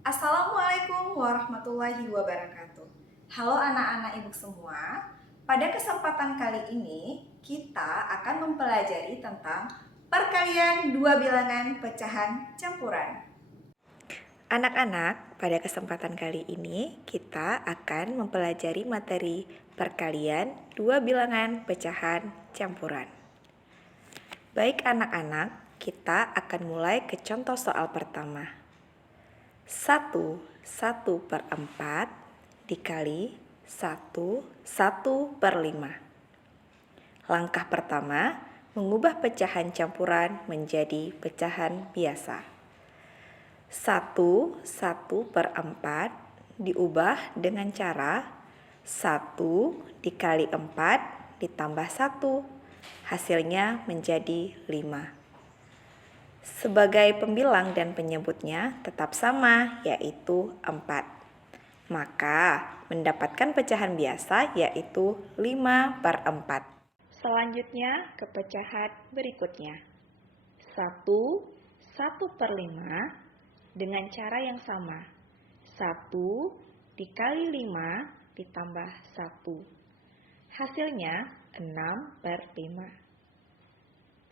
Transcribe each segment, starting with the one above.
Assalamualaikum warahmatullahi wabarakatuh. Halo anak-anak ibu semua. Pada kesempatan kali ini kita akan mempelajari tentang perkalian dua bilangan pecahan campuran. Anak-anak, pada kesempatan kali ini kita akan mempelajari materi perkalian dua bilangan pecahan campuran. Baik anak-anak, kita akan mulai ke contoh soal pertama. 1/4 dikali 1/5. Langkah pertama, mengubah pecahan campuran menjadi pecahan biasa. 1/4 diubah dengan cara 1 dikali 4 ditambah 1. Hasilnya menjadi 5. Sebagai pembilang dan penyebutnya tetap sama, yaitu 4. Maka mendapatkan pecahan biasa yaitu 5/4. Selanjutnya ke pecahan berikutnya. 1/5 dengan cara yang sama. 1 dikali 5 ditambah 1. Hasilnya 6/5.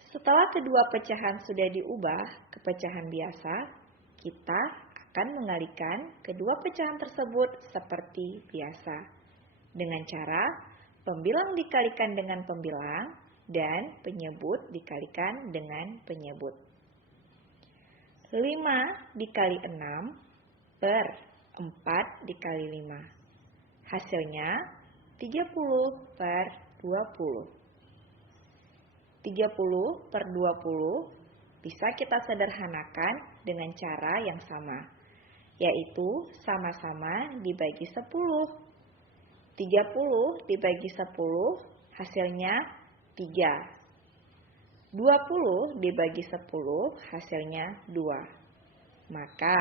Setelah kedua pecahan sudah diubah ke pecahan biasa, kita akan mengalihkan kedua pecahan tersebut seperti biasa. Dengan cara pembilang dikalikan dengan pembilang dan penyebut dikalikan dengan penyebut. 5 dikali 6 per 4 dikali 5. Hasilnya 30/20. 30/20 bisa kita sederhanakan dengan cara yang sama, yaitu sama-sama dibagi 10. 30 dibagi 10 hasilnya 3. 20 dibagi 10 hasilnya 2. Maka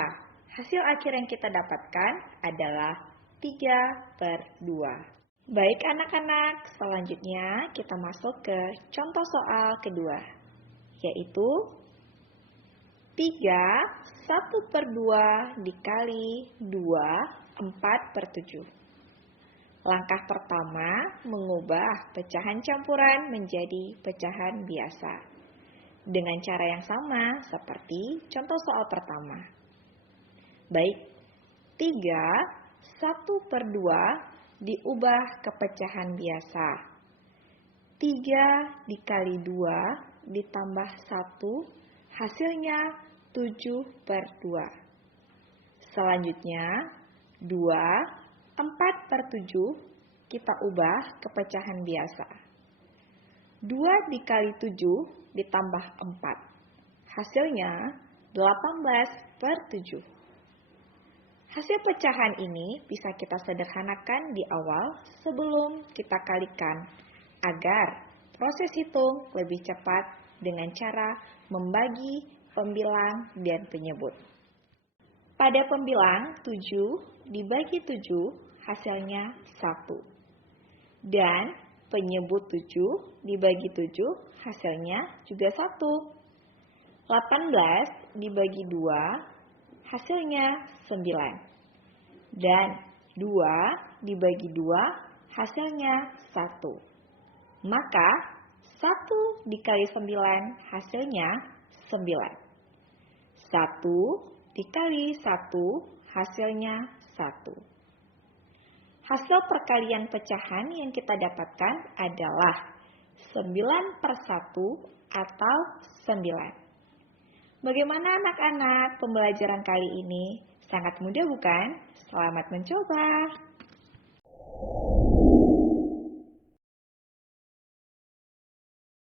hasil akhir yang kita dapatkan adalah 3/2. Baik anak-anak, selanjutnya kita masuk ke contoh soal kedua, yaitu 3/1/2 dikali 2 4/7. Langkah pertama, mengubah pecahan campuran menjadi pecahan biasa. Dengan cara yang sama seperti contoh soal pertama. Baik, 3/1/2 diubah ke pecahan biasa. 3 dikali 2 ditambah 1 hasilnya 7/2. Selanjutnya 4/7 kita ubah ke pecahan biasa. 2 dikali 7 ditambah 4 hasilnya 18/7. Hasil pecahan ini bisa kita sederhanakan di awal sebelum kita kalikan agar proses hitung lebih cepat dengan cara membagi pembilang dan penyebut. Pada pembilang 7 dibagi 7 hasilnya 1. Dan penyebut 7 dibagi 7 hasilnya juga 1. 18 dibagi 2 hasilnya 9. Dan 2 dibagi 2 hasilnya 1. Maka 1 dikali 9 hasilnya 9. 1 dikali 1 hasilnya 1. Hasil perkalian pecahan yang kita dapatkan adalah 9/1 atau 9. Bagaimana anak-anak pembelajaran kali ini? Sangat mudah bukan? Selamat mencoba.